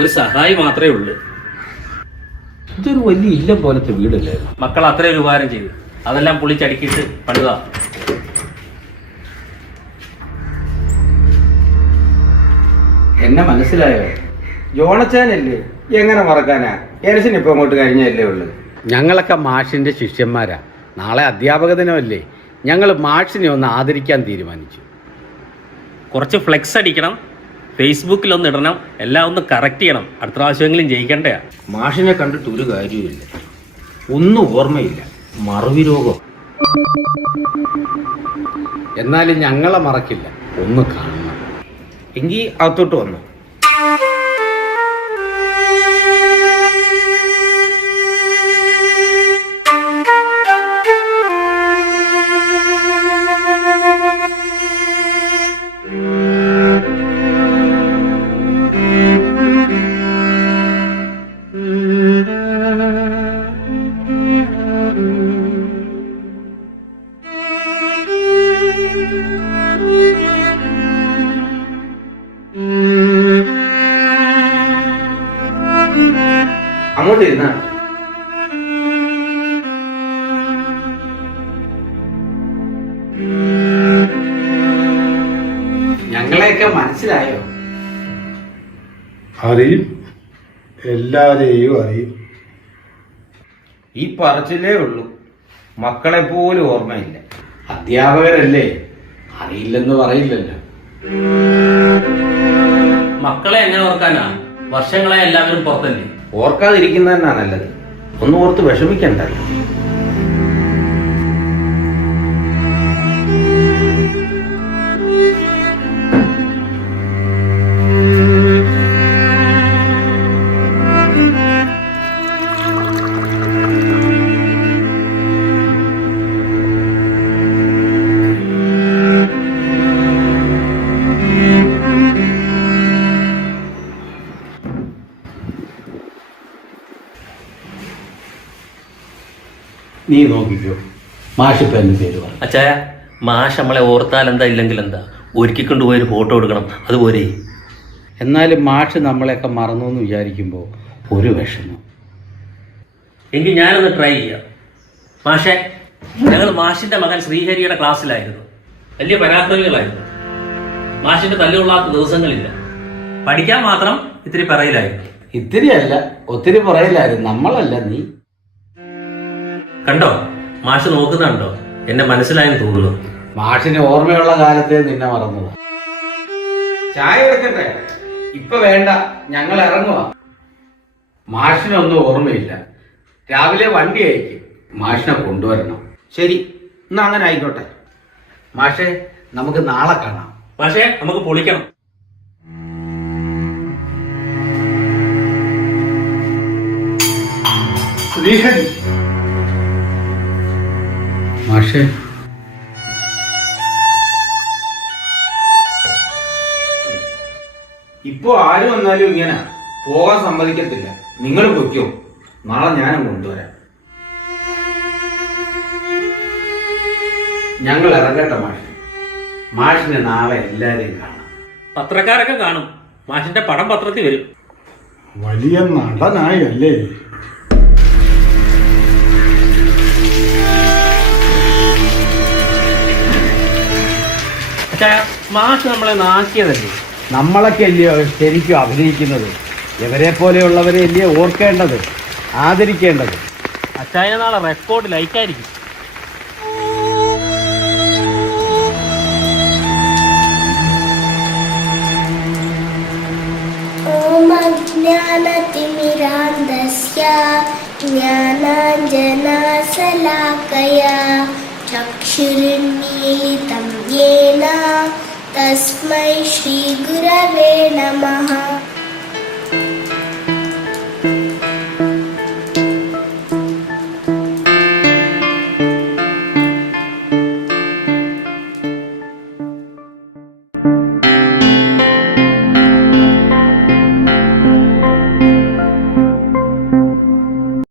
ഒരു സഹായി മാത്രമേ ഉള്ളൂ. ഇതൊരു വലിയ ഇല്ലം പോലത്തെ വീടല്ലേ? മക്കൾ അത്രയും ഉപകാരം ചെയ്തു, അതെല്ലാം പൊളിച്ചടുക്കിയിട്ട് പണിതാ. എന്നെ മനസ്സിലായോ? ജോണച്ചാനല്ലേ? എങ്ങനെ മറക്കാനാ? എനസിന് ഇപ്പൊ അങ്ങോട്ട് കഴിഞ്ഞല്ലേ ഉള്ളു. ഞങ്ങളൊക്കെ മാഷിന്റെ ശിഷ്യന്മാരാ. നാളെ അധ്യാപക ദിനമല്ലേ, ഞങ്ങൾ മാഷിനെ ഒന്ന് ആദരിക്കാൻ തീരുമാനിച്ചു. കുറച്ച് ഫ്ലെക്സ് അടിക്കണം, ഫേസ്ബുക്കിൽ ഒന്ന് ഇടണം, എല്ലാം ഒന്ന് കറക്റ്റ് ചെയ്യണം. അടുത്ത പ്രാവശ്യമെങ്കിലും ജയിക്കണ്ടേ. മാഷിനെ കണ്ടിട്ട് ഒരു കാര്യമില്ല, ഒന്നും ഓർമ്മയില്ല, മറവി രോഗം. എന്നാലും ഞങ്ങളെ മറക്കില്ല, ഒന്ന് കാണണം. എങ്കിൽ അകത്തോട്ട് വന്നു. അങ്ങോട്ട് ഇരുന്ന ഞങ്ങളെയൊക്കെ മനസ്സിലായോ? അറിയും, എല്ലാരെയും അറിയും. ഈ പറച്ചിലേ ഉള്ളൂ, മക്കളെ പോലും ഓർമ്മയില്ല. അധ്യാപകരല്ലേ, അറിയില്ലെന്ന് പറയില്ലല്ലോ. മക്കളെ എങ്ങനെ ഓർക്കാനാ? വർഷങ്ങളായി എല്ലാവരും പുറത്തല്ലേ. ഓർക്കാതിരിക്കുന്ന തന്നെയാ നല്ലത്. ഒന്നും ഓർത്ത് വിഷമിക്കണ്ടല്ലോ. നീ നോക്കിക്കോ, മാഷിപ്പ എന്റെ പേര് പറ. അച്ചായ, മാഷ് നമ്മളെ ഓർത്താൽ എന്താ, ഇല്ലെങ്കിൽ എന്താ? ഒരുക്കി കൊണ്ടുപോയൊരു ഫോട്ടോ എടുക്കണം, അതുപോലെ. എന്നാലും മാഷ് നമ്മളെയൊക്കെ മറന്നു എന്ന് വിചാരിക്കുമ്പോൾ ഒരു വിഷമം. എങ്കിൽ ഞാനൊന്ന് ട്രൈ ചെയ്യാം. മാഷെ, ഞങ്ങൾ മാഷിന്റെ മകൻ ശ്രീഹരിയുടെ ക്ലാസ്സിലായിരുന്നു. വലിയ പരാക്രമികളായിരുന്നു. മാഷിന്റെ തല്ലുകൊള്ളാത്ത ദിവസങ്ങളില്ല. പഠിക്കാൻ മാത്രം ഇത്തിരി പറയിലായിരുന്നു. ഇത്തിരിയല്ല, ഒത്തിരി പറയില്ലായിരുന്നു. നമ്മളല്ല, നീ. കണ്ടോ, മാഷ് നോക്കുന്നുണ്ടോ? എന്നെ മനസ്സിലായെന്ന് തോന്നുന്നു. മാഷിന് ഓർമ്മയുള്ള കാലത്തെ നിന്നെ മറന്നതാ. ചായ എടുക്കട്ടെ? ഇപ്പൊ വേണ്ട, ഞങ്ങൾ ഇറങ്ങുക. മാഷിനൊന്നും ഓർമ്മയില്ല. രാവിലെ വണ്ടി അയക്കും, മാഷിനെ കൊണ്ടുവരണം. ശരി, എന്നാ അങ്ങനെ ആയിക്കോട്ടെ. മാഷെ, നമുക്ക് നാളെ കാണാം. മാഷെ, നമുക്ക് പൊളിക്കണം. ശ്രീഹരി, മാഷെ, ഇപ്പൊ ആര് വന്നാലും ഇങ്ങനെ പോകാൻ സമ്മതിക്കത്തില്ല. നിങ്ങൾ പൊയ്ക്കോ, നാളെ ഞാനും കൊണ്ടുവരാം. ഞങ്ങൾ ഇറങ്ങട്ടെ മാഷെ. മാഷിന് നാളെ എല്ലാരെയും കാണാം. പത്രക്കാരൊക്കെ കാണും. മാഷിന്റെ പടം പത്രത്തിൽ വരും. വലിയ നടനായി അല്ലേ? മാഷ് നമ്മളെ നാക്കിയതല്ലേ? നമ്മളൊക്കെ അല്ലയോ ശരിക്കും അഭിനയിക്കുന്നത്. ഇവരെ പോലെയുള്ളവരെ അല്ലയോ ഓർക്കേണ്ടത്, ആദരിക്കേണ്ടത്. അച്ചായ നാളെ റെക്കോർഡ് ലൈക്കായിരിക്കും. ജ്ഞാനതിമിരാന്ധസ്യ ജ്ഞാനാഞ്ജനശലാകയാ ചക്ഷുരുന്മീലിതം येन तस्मै श्रीगुरवे नमः।